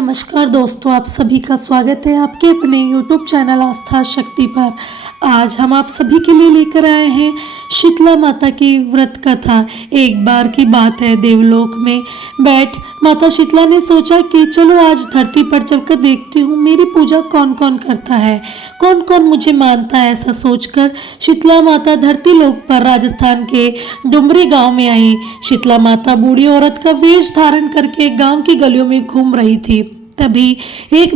नमस्कार दोस्तों, आप सभी का स्वागत है आपके अपने YouTube चैनल आस्था शक्ति पर। आज हम आप सभी के लिए लेकर आए हैं शीतला माता की व्रत कथा। एक बार की बात है, देवलोक में बैठ माता शीतला ने सोचा कि चलो आज धरती पर चलकर देखती हूँ मेरी पूजा कौन कौन करता है, कौन कौन मुझे मानता है। ऐसा सोचकर शीतला माता धरती लोक पर राजस्थान के डुमरी गांव में आई। शीतला माता बूढ़ी औरत का वेश धारण करके गांव की गलियों में घूम रही थी। तभी एक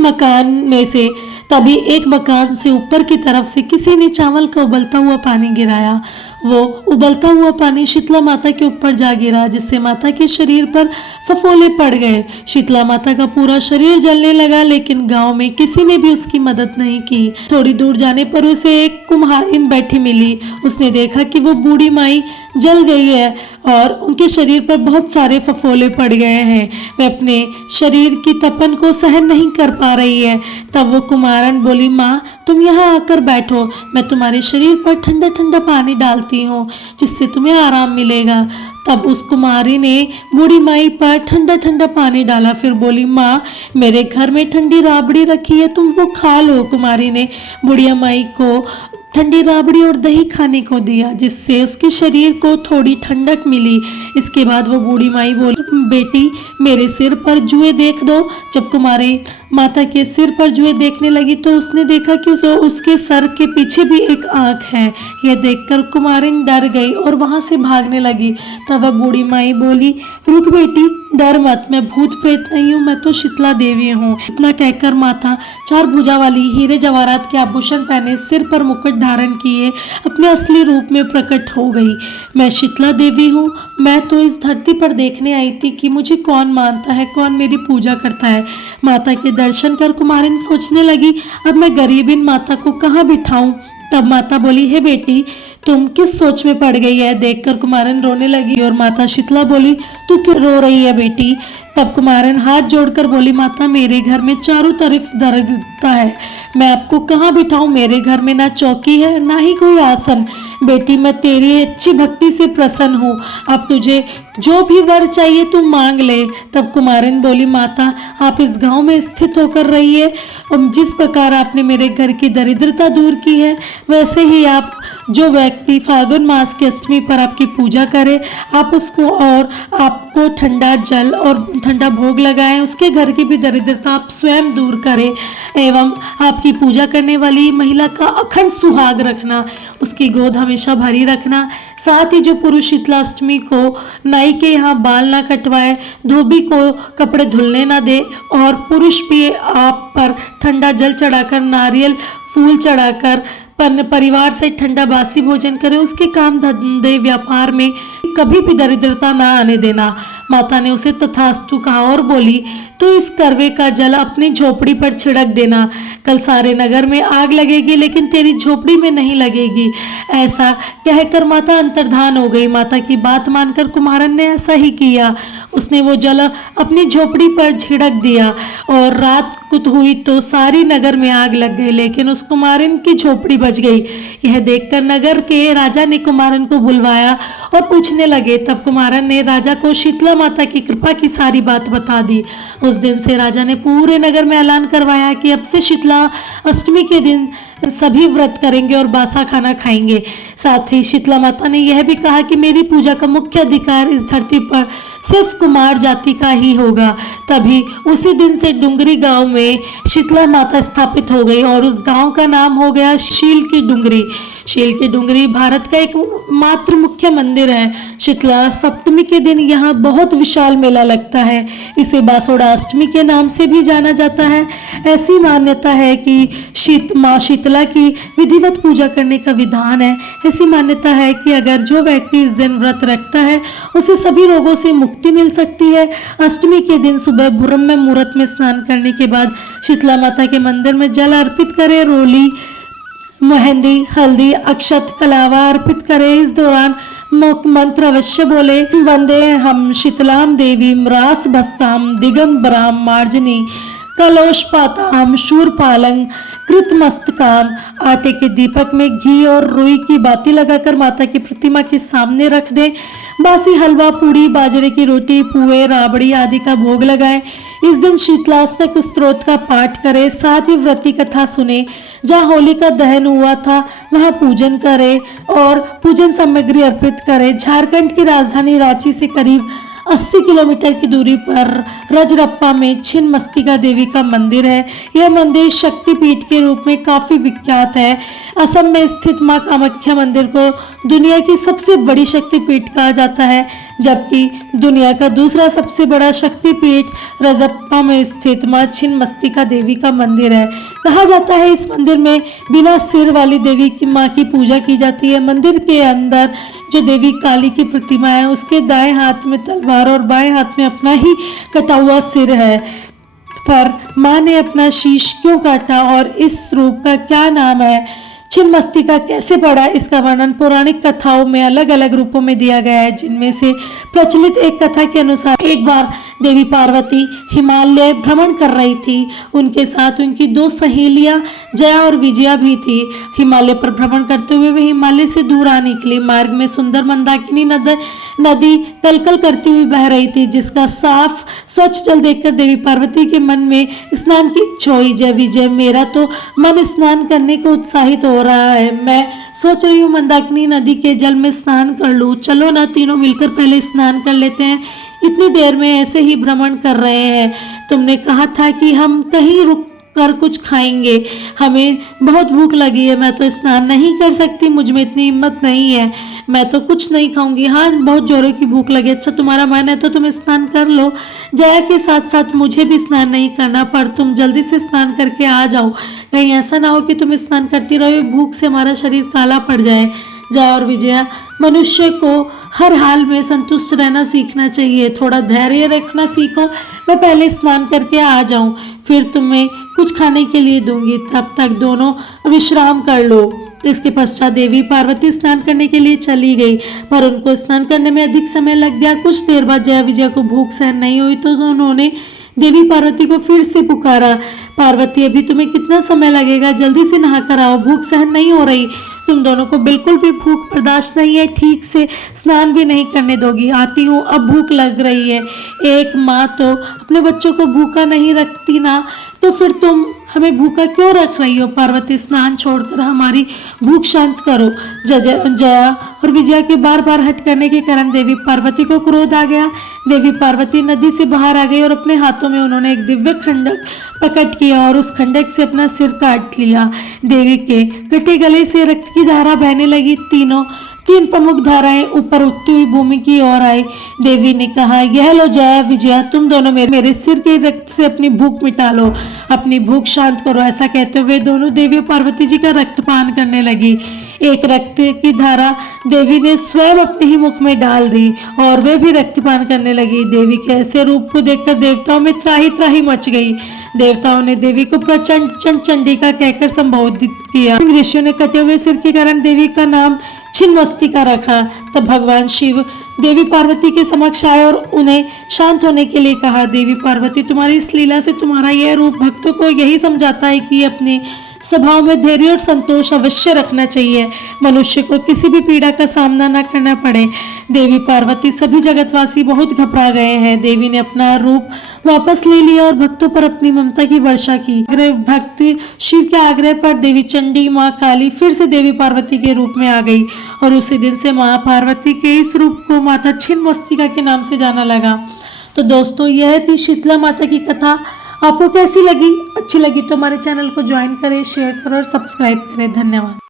मकान से ऊपर की तरफ से किसी ने चावल का उबलता हुआ पानी गिराया। वो उबलता हुआ पानी शीतला माता के ऊपर जा गिरा, जिससे माता के शरीर पर फफोले पड़ गए। शीतला माता का पूरा शरीर जलने लगा, लेकिन गांव में किसी ने भी उसकी मदद नहीं की। थोड़ी दूर जाने पर उसे एक कुम्हारिन बैठी मिली। उसने देखा कि वो बूढ़ी माई जल गई है और उनके शरीर पर बहुत सारे फफोले पड़ गए हैं। वे अपने शरीर की तपन को सहन नहीं कर पा रही है। तब वो कुम्हारन बोली, माँ तुम यहाँ आकर बैठो, मैं तुम्हारे शरीर पर ठंडा ठंडा पानी डालती हूँ, जिससे तुम्हें आराम मिलेगा। तब उस कुमारी ने बूढ़ी माई पर ठंडा ठंडा पानी डाला, फिर बोली, माँ मेरे घर में ठंडी राबड़ी रखी है, तुम वो खा लो। कुमारी ने बुढ़िया माई को ठंडी राबड़ी और दही खाने को दिया, जिससे उसके शरीर को थोड़ी ठंडक मिली। इसके बाद वो बूढ़ी माई बोली, बेटी मेरे सिर पर जुए देख दो। जब कुमारी माता के सिर पर जुए देखने लगी तो उसने देखा कि उसके सर के पीछे भी एक आंख है। यह देखकर कुमारिन डर गई और वहां से भागने लगी। तब वह बूढ़ी माई बोली, रुक बेटी, डर मत, मैं भूत प्रेत नहीं हूँ, मैं तो शीतला देवी हूँ। इतना कहकर माता चार भुजा वाली हीरे जवाहरात के आभूषण पहने, सिर पर मुकुट धारण किए अपने असली रूप में प्रकट हो गई। मैं शीतला देवी हूँ। मैं तो इस धरती पर देखने आई थी कि मुझे कौन मानता है, कौन मेरी पूजा करता है। माता के दर्शन कर कुमारिन सोचने लगी, अब मैं गरीबिन माता को कहाँ बिठाऊं। तब माता बोली, हे बेटी तुम किस सोच में पड़ गई है। देखकर कुमारन रोने लगी और माता शीतला बोली, तू क्यों रो रही है बेटी। तब कुमारन हाथ जोड़कर बोली, माता मेरे घर में चारों तरफ दरिद्रता है, मैं आपको कहाँ बिठाऊं। मेरे घर में ना चौकी है ना ही कोई आसन। बेटी मैं तेरी अच्छी भक्ति से प्रसन्न हूँ, अब तुझे जो भी वर चाहिए तू मांग ले। तब कुमारन बोली, माता आप इस गांव में स्थित होकर रहिए। जिस प्रकार आपने मेरे घर की दरिद्रता दूर की है, वैसे ही आप जो व्यक्ति फाल्गुन मास की अष्टमी पर आपकी पूजा करे, आप उसको और आपको ठंडा जल और ठंडा भोग लगाएं, उसके घर की भी दरिद्रता आप स्वयं दूर करें। एवं आपकी पूजा करने वाली महिला का अखंड सुहाग रखना, उसकी गोद हमेशा भरी रखना। साथ ही जो पुरुष शीतला अष्टमी को नाई के यहाँ बाल ना कटवाए, धोबी को कपड़े धुलने ना दे, और पुरुष भी आप पर ठंडा जल चढ़ाकर, नारियल फूल चढ़ाकर परिवार से ठंडा बासी भोजन करे, उसके काम धंधे व्यापार में कभी भी दरिद्रता ना आने देना। माता ने उसे तथास्तु कहा और बोली, तो इस करवे का जल अपनी झोपड़ी पर छिड़क देना। कल सारे नगर में आग लगेगी लेकिन तेरी झोपड़ी में नहीं लगेगी। ऐसा कहकर माता अंतर्धान हो गई। माता की बात मानकर कुम्हारन ने ऐसा ही किया। उसने वो जल अपनी झोपड़ी पर छिड़क दिया और रात कुछ हुई तो सारी नगर में आग लग गई, लेकिन उस कुम्हारिन की झोपड़ी बच गई। यह देखकर नगर के राजा ने कुम्हारन को बुलवाया और पूछने लगे। तब कुम्हारन ने राजा को शीतला माता की कृपा की सारी बात बता दी। उस दिन से राजा ने पूरे नगर में ऐलान करवाया कि अब से शीतला अष्टमी के दिन सभी व्रत करेंगे और बासा खाना खाएंगे। साथ ही शीतला माता ने यह भी कहा कि मेरी पूजा का मुख्य अधिकार इस धरती पर सिर्फ कुमार जाति का ही होगा। तभी उसी दिन से डुंगरी गांव में शीतला माता स्थापित हो गई और उस गांव का नाम हो गया शील की डुंगरी। शील की डुंगरी भारत का एक मात्र मुख्य मंदिर है। शीतला सप्तमी के दिन यहाँ बहुत विशाल मेला लगता है। इसे बासोड़ा अष्टमी के नाम से भी जाना जाता है। ऐसी मान्यता है कि माँ शीतला की विधिवत पूजा करने का विधान है। ऐसी मान्यता है कि अगर जो व्यक्ति इस दिन व्रत रखता है उसे सभी रोगों से मुक्ति मिल सकती है। अष्टमी के दिन सुबह ब्रह्म मुहूर्त में स्नान करने के बाद शीतला माता के मंदिर में जल अर्पित करे, रोली, मेहंदी, हल्दी, अक्षत, कलावा अर्पित करे। इस दौरान मंत्र अवश्य बोले, वंदे हम शीतलाम देवीम रास भस्ताम दिगंबराम मार्जनी कलोशपाताम शूरपालंग कृतमस्तकाम। आटे के दीपक में घी और रुई की बाती लगाकर माता की प्रतिमा के सामने रख दें। बासी हलवा, पूड़ी, बाजरे की रोटी, पुए, राबड़ी आदि का भोग लगाएं। इस दिन शीतलाष्टक स्तोत्र का पाठ करें, साथ ही व्रती कथा सुने। जहाँ होली का दहन हुआ था वहाँ पूजन करें और पूजन सामग्री अर्पित करें। झारखंड की राजधानी रांची से करीब 80 किलोमीटर की दूरी पर रजरप्पा में छिन्नमस्तिका देवी का मंदिर है। यह मंदिर शक्तिपीठ के रूप में काफी विख्यात है। असम में स्थित मां कामाख्या मंदिर को दुनिया की सबसे बड़ी शक्तिपीठ कहा जाता है, जबकि दुनिया का दूसरा सबसे बड़ा शक्तिपीठ रजरप्पा में स्थित मां छिन्नमस्तिका देवी का मंदिर है। कहा जाता है इस मंदिर में बिना सिर वाली देवी की मां की पूजा की जाती है। मंदिर के अंदर जो देवी काली की प्रतिमा है उसके दाएं हाथ में तलवार और बाएं हाथ में अपना ही कटा हुआ सिर है। पर मां ने अपना शीश क्यों काटा और इस रूप का क्या नाम है, छिन्नमस्तिका कैसे पड़ा, इसका वर्णन पौराणिक कथाओं में अलग अलग रूपों में दिया गया है। जिनमें से प्रचलित एक कथा के अनुसार एक बार देवी पार्वती हिमालय भ्रमण कर रही थी। उनके साथ उनकी 2 सहेलियां जया और विजया भी थी। हिमालय पर भ्रमण करते हुए वे हिमालय से दूर आ निकली। मार्ग में सुंदर मंदाकिनी नदी कलकल करती हुई बह रही थी, जिसका साफ स्वच्छ जल देखकर देवी पार्वती के मन में स्नान की इच्छा हुई। जय विजय, मेरा तो मन स्नान करने को उत्साहित हो रहा है। मैं सोच रही हूँ मंदाकिनी नदी के जल में स्नान कर लूँ। चलो ना, तीनों मिलकर पहले स्नान कर लेते हैं। इतनी देर में ऐसे ही भ्रमण कर रहे हैं। तुमने कहा था कि हम कहीं रुक कर कुछ खाएंगे। हमें बहुत भूख लगी है। मैं तो स्नान नहीं कर सकती, मुझ में इतनी हिम्मत नहीं है। मैं तो कुछ नहीं खाऊंगी। हाँ, बहुत जोरों की भूख लगी। अच्छा, तुम्हारा मन है तो तुम स्नान कर लो। जया के साथ साथ मुझे भी स्नान नहीं करना, पर तुम जल्दी से स्नान करके आ जाओ। कहीं ऐसा ना हो कि तुम स्नान करती रहो, भूख से हमारा शरीर काला पड़ जाए। जया और विजया, मनुष्य को हर हाल में संतुष्ट रहना सीखना चाहिए। थोड़ा धैर्य रखना सीखो। मैं पहले स्नान करके आ जाऊं, फिर तुम्हें कुछ खाने के लिए दूंगी। तब तक दोनों विश्राम कर लो। इसके पश्चात देवी पार्वती स्नान करने के लिए चली गई, पर उनको स्नान करने में अधिक समय लग गया। कुछ देर बाद जया विजया को भूख सहन नहीं हुई तो उन्होंने देवी पार्वती को फिर से पुकारा। पार्वती, अभी तुम्हें कितना समय लगेगा? जल्दी से नहा कर आओ, भूख सहन नहीं हो रही। तुम दोनों को बिल्कुल भी भूख बर्दाश्त नहीं है, ठीक से स्नान भी नहीं करने दोगी। आती हूँ, अब भूख लग रही है। एक माँ तो अपने बच्चों को भूखा नहीं रखती ना, तो फिर तुम हमें भूखा क्यों रख रही हो? पार्वती, स्नान छोड़कर हमारी भूख शांत करो। जया और विजया के बार बार हट करने के कारण देवी पार्वती को क्रोध आ गया। देवी पार्वती नदी से बाहर आ गई और अपने हाथों में उन्होंने एक दिव्य खंडक प्रकट किया और उस खंडक से अपना सिर काट लिया। देवी के कटे गले से रक्त की धारा बहने लगी। तीन प्रमुख धाराएं ऊपर उठती हुई भूमि की ओर आई। देवी ने कहा, यह लो जया विजया, तुम दोनों मेरे सिर के रक्त से अपनी भूख मिटा लो, अपनी भूख शांत करो। ऐसा कहते हुए दोनों देवी पार्वती जी का रक्तपान करने लगी। एक रक्त की धारा देवी ने स्वयं अपने ही मुख में डाल दी और वे भी रक्तपान करने लगी। देवी के ऐसे रूप को देखकर देवताओं में त्राही त्राही मच गई। देवताओं ने देवी को प्रचंड चंडिका कहकर संबोधित किया। ऋषियों ने कटे हुए सिर के कारण देवी का नाम छिन्नमस्तिका रखा। तब भगवान शिव देवी पार्वती के समक्ष आए और उन्हें शांत होने के लिए कहा, देवी पार्वती, तुम्हारी इस लीला से तुम्हारा यह रूप भक्तों को यही समझाता है कि अपने स्वभाव में धैर्य और संतोष अवश्य रखना चाहिए। मनुष्य को किसी भी पीड़ा का सामना न करना पड़े। देवी पार्वती, सभी जगतवासी बहुत घबरा गए हैं। देवी ने अपना रूप वापस ले लिया और भक्तों पर अपनी ममता की वर्षा की। भक्त शिव के आग्रह पर देवी चंडी माँ काली फिर से देवी पार्वती के रूप में आ गई और उसी दिन से माँ पार्वती के इस रूप को माता छिन्नमस्तिका के नाम से जाना लगा। तो दोस्तों, यह थी शीतला माता की कथा। आपको कैसी लगी? अच्छी लगी तो हमारे चैनल को ज्वाइन करें, शेयर करें और सब्सक्राइब करें। धन्यवाद।